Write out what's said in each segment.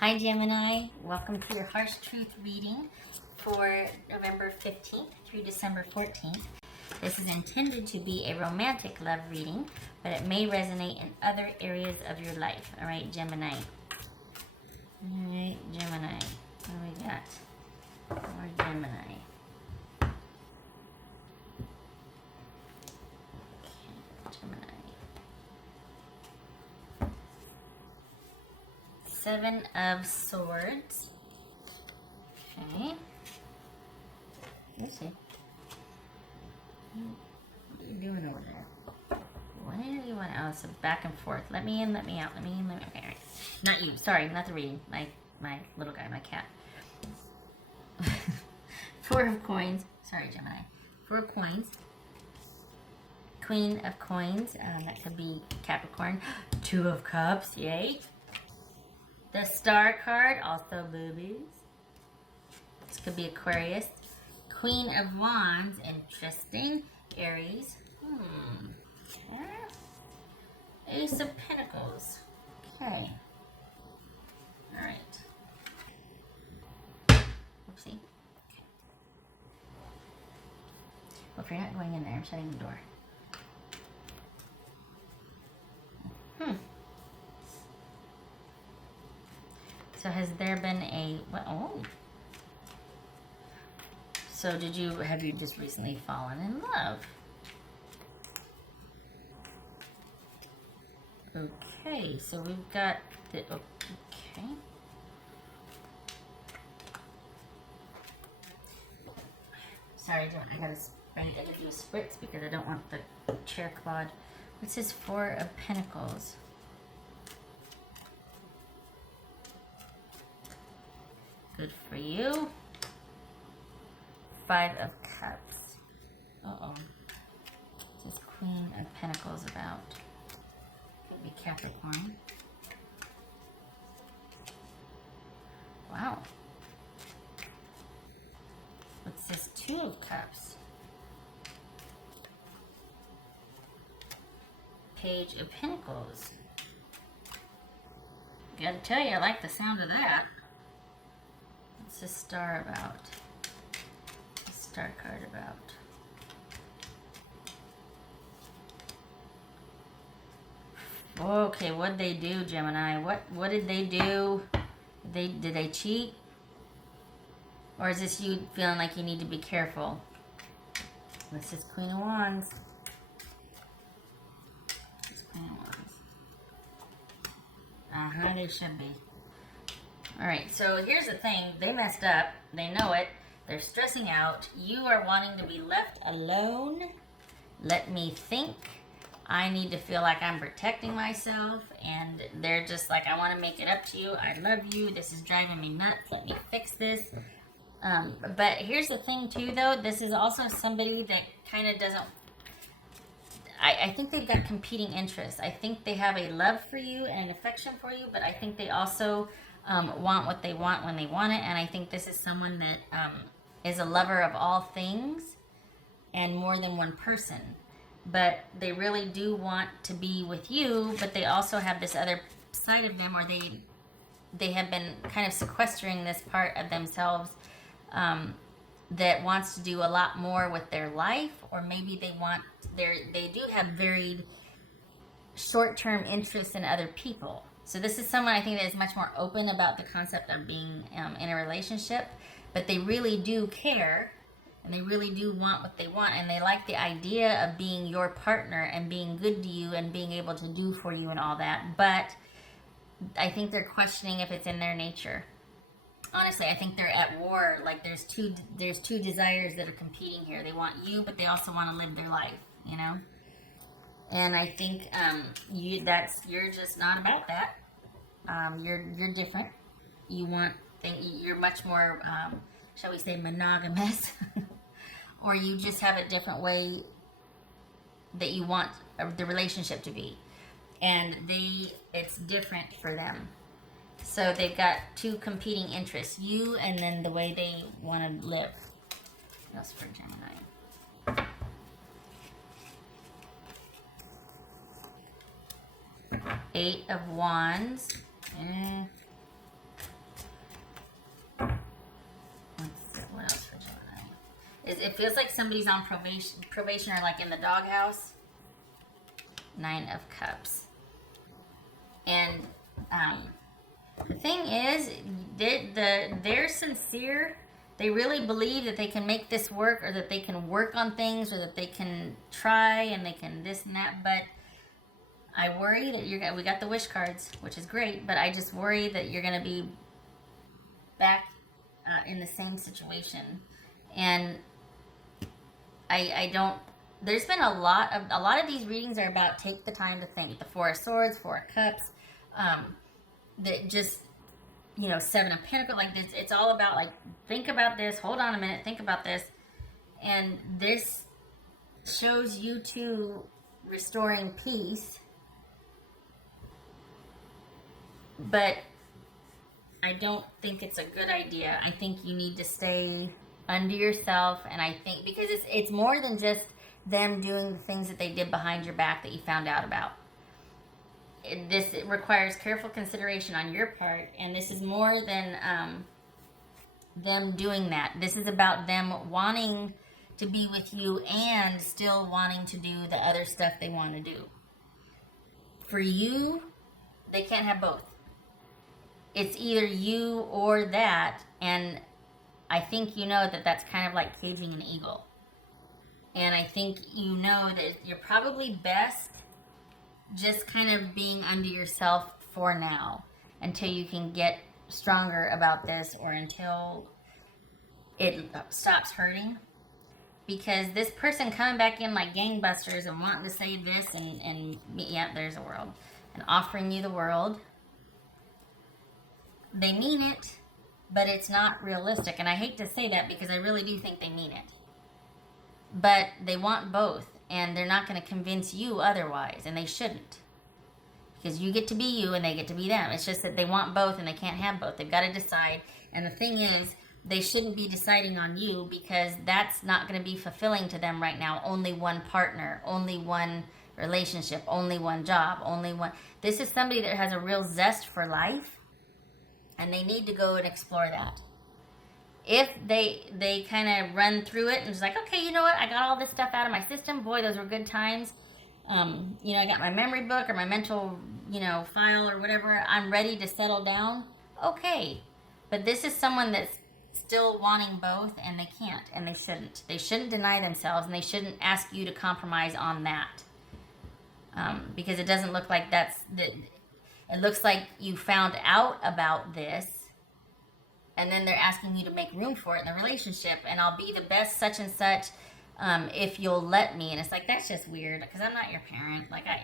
Hi Gemini, welcome to your Harsh Truth reading for November 15th through December 14th. This is intended to be a romantic love reading, but it may resonate in other areas of your life. All right, Gemini. All right, Gemini. What do we got? More Gemini. Okay, Gemini. 7 of Swords. Okay. Let's see. What are you doing over there? What do you want? Oh, it's a back and forth. Let me in, let me out. Let me in, let me out. Okay, all right. Not you. Sorry, not the reading. My little guy, my cat. 4 of Coins. Sorry, Gemini. 4 of Coins. Queen of Coins. That could be Capricorn. 2 of Cups. Yay. The Star card, also boobies. This could be Aquarius. Queen of Wands, interesting. Aries. Ace of Pentacles. Okay. Alright. Oopsie. Okay. Well, if you're not going in there, I'm shutting the door. So has there been a, oh. So have you just recently fallen in love? Okay, so we've got the, okay. Sorry, I gotta do a spritz because I don't want the chair clawed. What's this 4 of Pentacles? Good for you. 5 of Cups. Uh-oh. What's this Queen of Pentacles about? Could be Capricorn. Wow. What's this 2 of Cups? Page of Pentacles. Gotta tell you, I like the sound of that. What's the Star about? The Star card about? Okay, what'd they do, Gemini? What did they do? Did they cheat? Or is this you feeling like you need to be careful? This is Queen of Wands. This is Queen of Wands. They should be. Alright, so here's the thing. They messed up. They know it. They're stressing out. You are wanting to be left alone. Let me think. I need to feel like I'm protecting myself. And they're just like, I want to make it up to you. I love you. This is driving me nuts. Let me fix this. But here's the thing too, though. This is also somebody that kind of doesn't... I think they've got competing interests. I think they have a love for you and an affection for you. But I think they also... want what they want when they want it, and I think this is someone that is a lover of all things and more than one person. But they really do want to be with you, but they also have this other side of them where they have been kind of sequestering this part of themselves that wants to do a lot more with their life, or maybe they do have varied short-term interests in other people. So this is someone I think that is much more open about the concept of being in a relationship, but they really do care, and they really do want what they want, and they like the idea of being your partner and being good to you and being able to do for you and all that. But I think they're questioning if it's in their nature. Honestly, I think they're at war. Like there's two desires that are competing here. They want you, but they also want to live their life, you know? And I think you're just not about that. You're different. You're much more, shall we say, monogamous, or you just have a different way that you want the relationship to be, and it's different for them. So they've got 2 competing interests: you and then the way they want to live. What else for Gemini? 8 of Wands. It feels like somebody's on probation or like in the doghouse. 9 of Cups. And the thing is, they're sincere. They really believe that they can make this work, or that they can work on things, or that they can try and they can this and that. But I worry that we got the wish cards, which is great, but I just worry that you're going to be back in the same situation. And I don't, there's been a lot of these readings are about take the time to think. The 4 of Swords, 4 of Cups, that just, 7 of Pentacles, like this, it's all about like, think about this, hold on a minute, think about this. And this shows you two restoring peace. But I don't think it's a good idea. I think you need to stay under yourself, and I think because it's more than just them doing the things that they did behind your back that you found out about. It requires careful consideration on your part, and this is more than them doing that. This is about them wanting to be with you and still wanting to do the other stuff they want to do. For you, they can't have both. It's either you or that, and I think you know that that's kind of like caging an eagle. And I think you know that you're probably best just kind of being under yourself for now, until you can get stronger about this, or until it stops hurting. Because this person coming back in like gangbusters and wanting to say this and yeah, there's a world, and offering you the world. They mean it, but it's not realistic. And I hate to say that because I really do think they mean it. But they want both, and they're not going to convince you otherwise, and they shouldn't. Because you get to be you and they get to be them. It's just that they want both and they can't have both. They've got to decide. And the thing is, they shouldn't be deciding on you, because that's not going to be fulfilling to them right now. Only one partner, only one relationship, only one job, only one. This is somebody that has a real zest for life. And they need to go and explore that. If they kind of run through it and just like, okay, you know what? I got all this stuff out of my system. Boy, those were good times. I got my memory book or my mental, file or whatever. I'm ready to settle down. Okay. But this is someone that's still wanting both, and they can't, and they shouldn't. They shouldn't deny themselves, and they shouldn't ask you to compromise on that. Because it doesn't look like it looks like you found out about this, and then they're asking you to make room for it in the relationship, and I'll be the best such and such if you'll let me. And it's like, that's just weird, because I'm not your parent. Like, I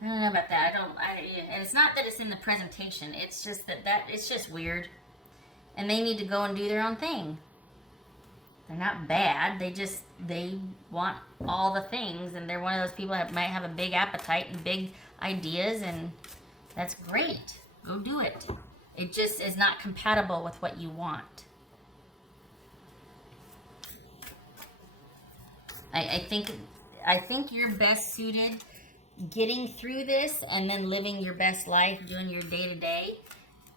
don't know about that. And it's not that it's in the presentation. It's just that it's just weird. And they need to go and do their own thing. They're not bad. They want all the things, and they're one of those people that might have a big appetite and big ideas, and that's great. Go do it. It just is not compatible with what you want. I think you're best suited getting through this and then living your best life, doing your day-to-day.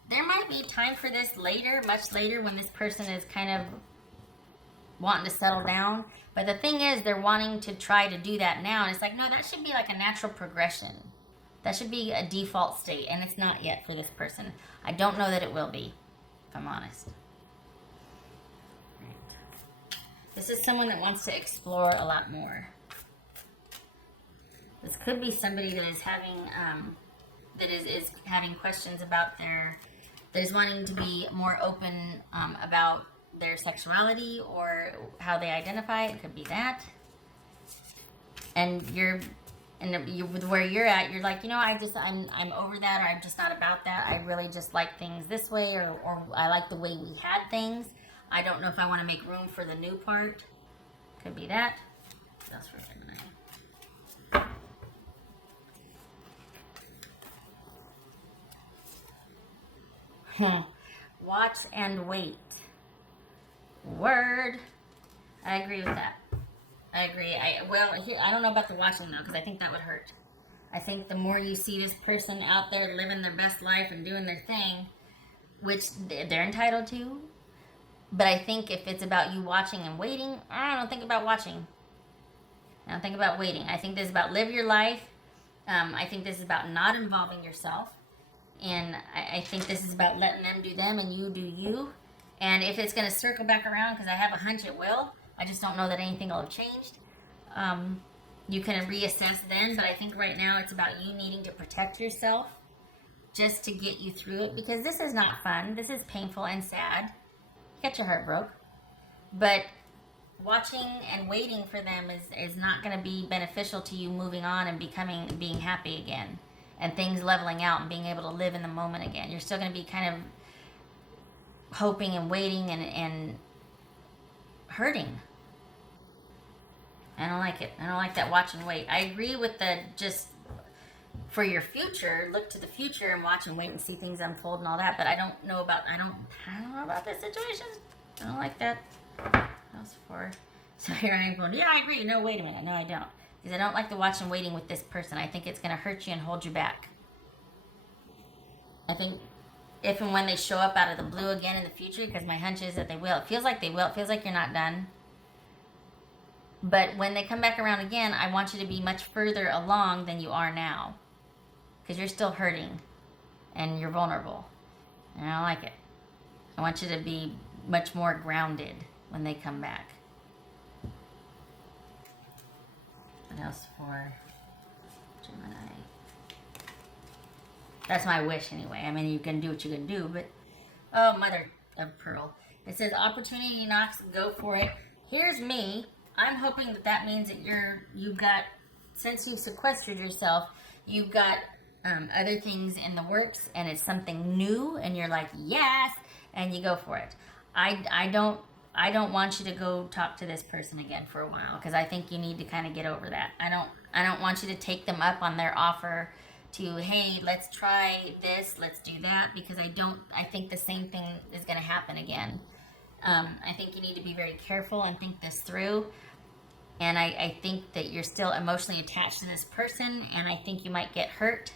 There might be time for this later, much later, when this person is kind of wanting to settle down. But the thing is, they're wanting to try to do that now, and it's like, no, that should be like a natural progression. That should be a default state, and it's not yet for this person. I don't know that it will be, if I'm honest. Right. This is someone that wants to explore a lot more. This could be somebody that is having is having questions about that is wanting to be more open about their sexuality or how they identify. It could be that. And with where you're at, you're like, I'm over that, or I'm just not about that. I really just like things this way, or I like the way we had things. I don't know if I want to make room for the new part. Could be that. That's for Gemini. Watch and wait. Word. I agree with that. I agree. I don't know about the watching, though, because I think that would hurt. I think the more you see this person out there living their best life and doing their thing, which they're entitled to, But I think if it's about you watching and waiting, I don't think about watching. I don't think about waiting. I think this is about live your life. I think this is about not involving yourself. And I think this is about letting them do them and you do you. And if it's going to circle back around, because I have a hunch it will, I just don't know that anything will have changed. You can reassess then, but I think right now it's about you needing to protect yourself just to get you through it, because this is not fun. This is painful and sad. Get your heart broke. But watching and waiting for them is not going to be beneficial to you moving on and being happy again, and things leveling out and being able to live in the moment again. You're still going to be kind of hoping and waiting and hurting. I don't like it. I don't like that watch and wait. I agree with the just for your future, look to the future and watch and wait and see things unfold and all that. But I don't know about this situation. I don't like that. House 4. So here I am going, yeah, I agree. No, wait a minute. No, I don't. Because I don't like the watch and waiting with this person. I think it's going to hurt you and hold you back. I think if and when they show up out of the blue again in the future, because my hunch is that they will. It feels like they will. It feels like you're not done. But when they come back around again, I want you to be much further along than you are now. Because you're still hurting. And you're vulnerable. And I don't like it. I want you to be much more grounded when they come back. What else for Gemini? That's my wish anyway. I mean, you can do what you can do, but... Oh, mother of pearl. It says, opportunity knocks, go for it. Here's me. I'm hoping that means that you've got, since you've sequestered yourself, you've got other things in the works, and it's something new, and you're like, yes, and you go for it. I don't want you to go talk to this person again for a while, because I think you need to kind of get over that. I don't want you to take them up on their offer to, hey, let's try this, let's do that, because I think the same thing is going to happen again. I think you need to be very careful and think this through. And I think that you're still emotionally attached to this person, and I think you might get hurt.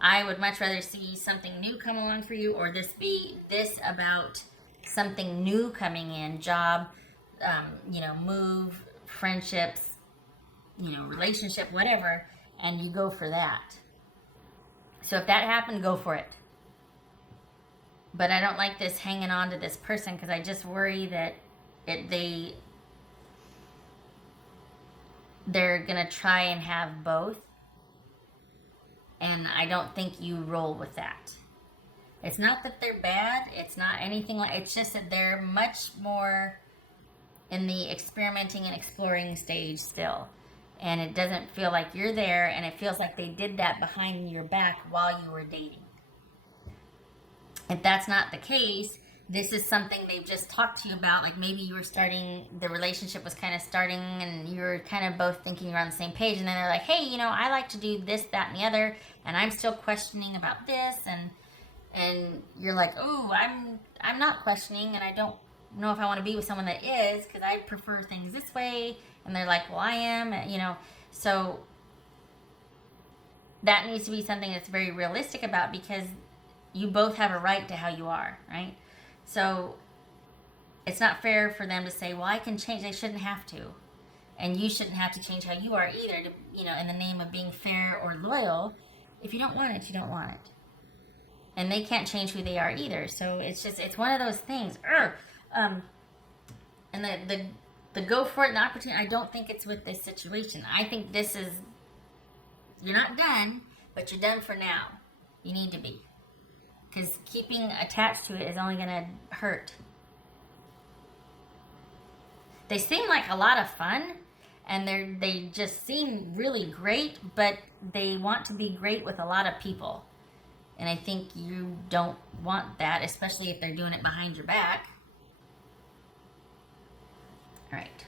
I would much rather see something new come along for you, or this about something new coming in, job, move, friendships, relationship, whatever, and you go for that. So if that happened, go for it. But I don't like this hanging on to this person, because I just worry that they're going to try and have both. And I don't think you roll with that. It's not that they're bad. It's not anything like... It's just that they're much more in the experimenting and exploring stage still. And it doesn't feel like you're there, and it feels like they did that behind your back while you were dating. If that's not the case, this is something they've just talked to you about. Like maybe you were the relationship was kind of starting, and you were kind of both thinking you're on the same page. And then they're like, hey, I like to do this, that, and the other. And I'm still questioning about this. And you're like, oh, I'm not questioning. And I don't know if I want to be with someone that is, because I prefer things this way. And they're like, well, I am, So that needs to be something that's very realistic about, because you both have a right to how you are, right? So it's not fair for them to say, well, I can change. They shouldn't have to. And you shouldn't have to change how you are either, in the name of being fair or loyal. If you don't want it, you don't want it. And they can't change who they are either. So it's one of those things. And the go for it and the opportunity, I don't think it's with this situation. I think this is, you're not done, but you're done for now. You need to be. Because keeping attached to it is only going to hurt. They seem like a lot of fun, and they just seem really great, but they want to be great with a lot of people. And I think you don't want that, especially if they're doing it behind your back. All right.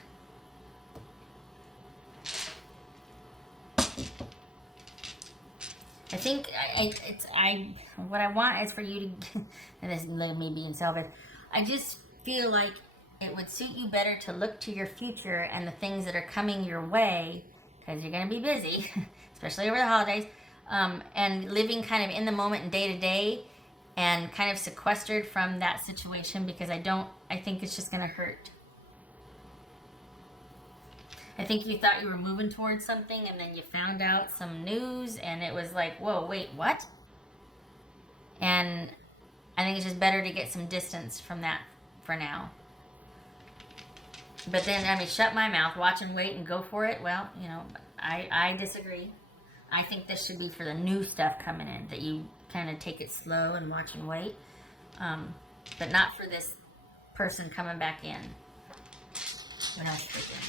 I think what I want is for you to, and this is me being selfish, I just feel like it would suit you better to look to your future and the things that are coming your way, because you're going to be busy, especially over the holidays, and living kind of in the moment and day to day, and kind of sequestered from that situation because I think it's just going to hurt. I think you thought you were moving towards something and then you found out some news and it was like, whoa, wait, what? And I think it's just better to get some distance from that for now. But then, I mean, shut my mouth, watch and wait and go for it. Well, you know, I disagree. I think this should be for the new stuff coming in, that you kind of take it slow and watch and wait. But not for this person coming back in. What else is there?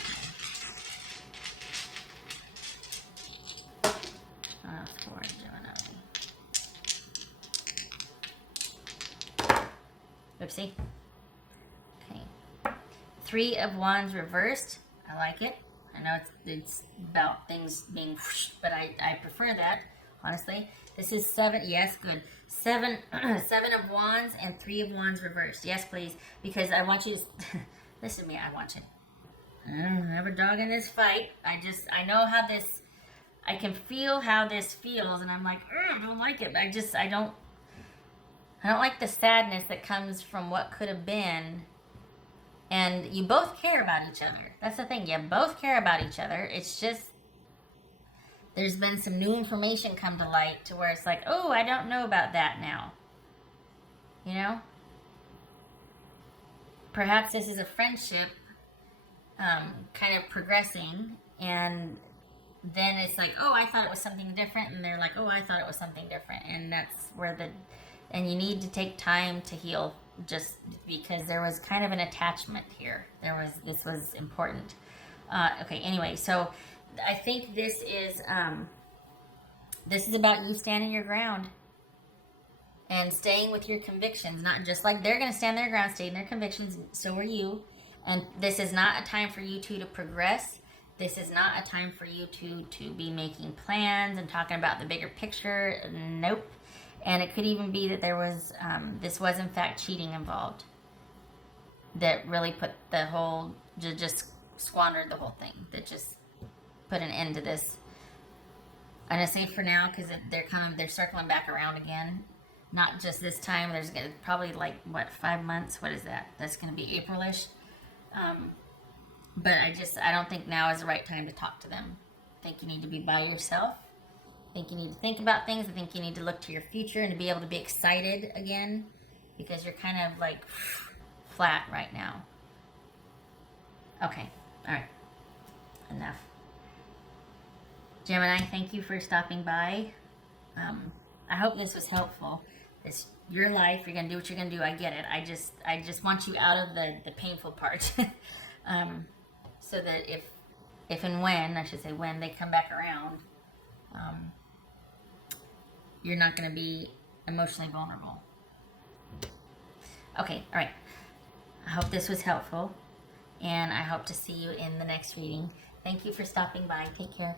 For Gemini. Oopsie. Okay. 3 of Wands reversed. I like it. I know it's about things being whoosh, but I prefer that, honestly. This is 7. Yes, good. 7 of Wands and 3 of Wands reversed. Yes, please. Because I want you to... Listen to me. I want you. I don't have a dog in this fight. I know how this... I can feel how this feels, and I'm like, I don't like it. I don't like the sadness that comes from what could have been. And you both care about each other. That's the thing. You both care about each other. It's just, there's been some new information come to light to where it's like, oh, I don't know about that now. You know? Perhaps this is a friendship kind of progressing, and then it's like, oh, I thought it was something different, and they're like, oh, I thought it was something different, and that's where and you need to take time to heal, just because there was kind of an attachment here. This was important. Okay, anyway, so I think this is about you standing your ground and staying with your convictions, not just like they're going to stand their ground, stay in their convictions, so are you, and this is not a time for you two to progress. This is not a time for you to be making plans and talking about the bigger picture. Nope. And it could even be that there was, this was in fact cheating involved. That really put the whole, just squandered the whole thing. That just put an end to this. I'm going to say for now, because they're circling back around again. Not just this time. There's probably like, 5 months? What is that? That's going to be April-ish. But I don't think now is the right time to talk to them. I think you need to be by yourself. I think you need to think about things. I think you need to look to your future and to be able to be excited again, because you're kind of like flat right now. Okay. All right. Enough. Gemini, thank you for stopping by. I hope this was helpful. It's your life. You're going to do what you're going to do. I get it. I just want you out of the painful part. So that if and when, I should say when they come back around, you're not going to be emotionally vulnerable. Okay, all right. I hope this was helpful, and I hope to see you in the next reading. Thank you for stopping by. Take care.